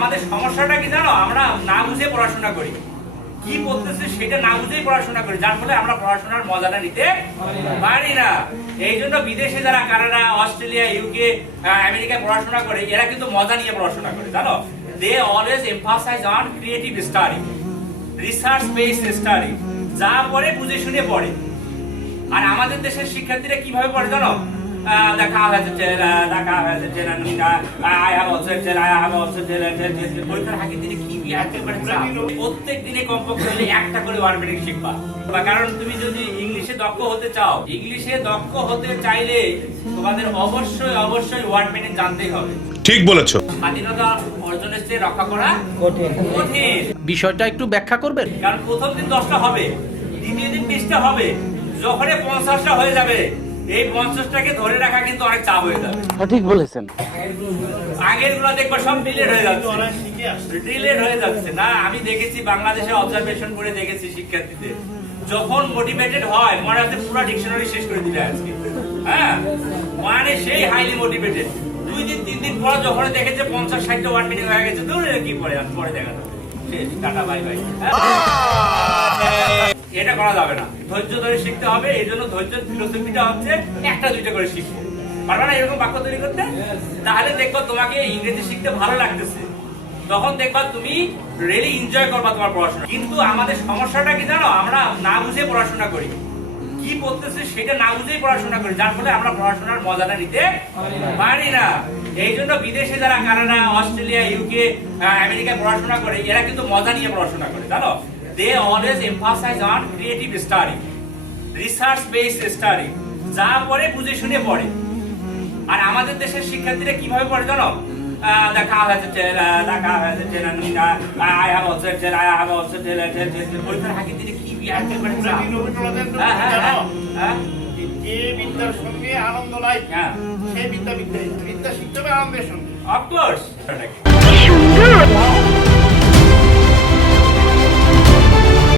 আমাদের সমস্যাটা কি জানো, আমরা না বুঝে পড়াশোনা করি, কি পড়তেছে সেটা না বুঝেই পড়াশোনা করি, যার ফলে আমরা পড়াশোনার মজাটা নিতে পারি না। এই জন্য বিদেশে যারা কানাডা, অস্ট্রেলিয়া, ইউকে, আমেরিকায় পড়াশোনা করে, এরা কিন্তু মজা নিয়ে পড়াশোনা করে, জানো। They always emphasise on creative study, research based study, যা পড়ে বুঝে শুনে পড়ে। আর আমাদের দেশের শিক্ষার্থীরা কিভাবে পড়ে জানো, দেখা হয়েছে দেখা হয়েছে পরীক্ষার আগে দিনে কি প্রত্যেক দিনে কমপক্ষে হলে একটা করে ওয়ার্ড মিনিং শিখবা। কারণ তুমি যদি ইংলিশে দক্ষ হতে চাও, ইংলিশে দক্ষ হতে চাইলে তোমাদের অবশ্যই অবশ্যই ওয়ার্ড মিনিং জানতেই হবে। ঠিক বলেছো। স্বাধীনতা অর্জনের চেয়ে রক্ষা করা কঠিন। বিষয়টা একটু ব্যাখ্যা করবেন। কারণ প্রথম দিন 10টা হবে, দ্বিতীয় দিন 20টা হবে, যখন 50টা হয়ে যাবে, এই 50টাকে ধরে রাখা কিন্তু অনেক চাপ হয়ে যাবে। ঠিক বলেছেন। আগের গুলো দেখবো সব ডিলেট হয়ে যাচ্ছে, ডিলেট হয়ে যাচ্ছে না। আমি দেখেছি বাংলাদেশে অবজারভেশন করে দেখেছি, শিক্ষার্থীদের যখন মোটিভেটেড হয় মনে হচ্ছে পুরো ডিকশনারি শেষ করে দিলে আজকে। হ্যাঁ, মানে সেই হাইলি মোটিভেটেড। 2 দিন 3 দিন পর যখন দেখেছে 50-60টা ওয়ার্ড মিনিং হয়ে গেছে, দূরে কি পড়ে আর পরে দেখা যাবে, শেষ, টাটা বাই বাই। এটা করা যাবে না, ধৈর্য ধরে শিখতে হবে। এই জন্য ধৈর্যের ফিলোসফিটা হচ্ছে 1টা-2টা করে শিখবো। পারবে না এরকম বাক্য তৈরি করতে? তাহলে দেখবো তোমাকে ইংরেজি শিখতে ভালো লাগতেছে, তখন দেখবা তুমি রিয়েলি এনজয় করবা তোমার পড়াশোনা। কিন্তু আমাদের সমস্যাটা কি জানো, আমরা না বুঝে পড়াশোনা করি, কি পড়তেছে সেটা না বুঝেই পড়াশোনা করি, যার ফলে আমরা পড়াশোনার মজাটা নিতে পারি না। এই জন্য বিদেশে যারা কানাডা, অস্ট্রেলিয়া, ইউকে, আমেরিকায় পড়াশোনা করে, এরা কিন্তু মজা নিয়ে পড়াশোনা করে, জানো। They always emphasize on creative study, research based study, যা পড়ে বুঝে শুনে পড়ে। আর আমাদের দেশের শিক্ষার্থীরা কিভাবে পড়ে জানো, দেখা হয়েছে দেখা হয়েছে পরীক্ষার আগে দিনে কি বিয়ার করে যে বিদ্যার সঙ্গে আনন্দ নাই, সেই বিদ্যা শিখতে হবে আনন্দের সঙ্গে। অফকোর্স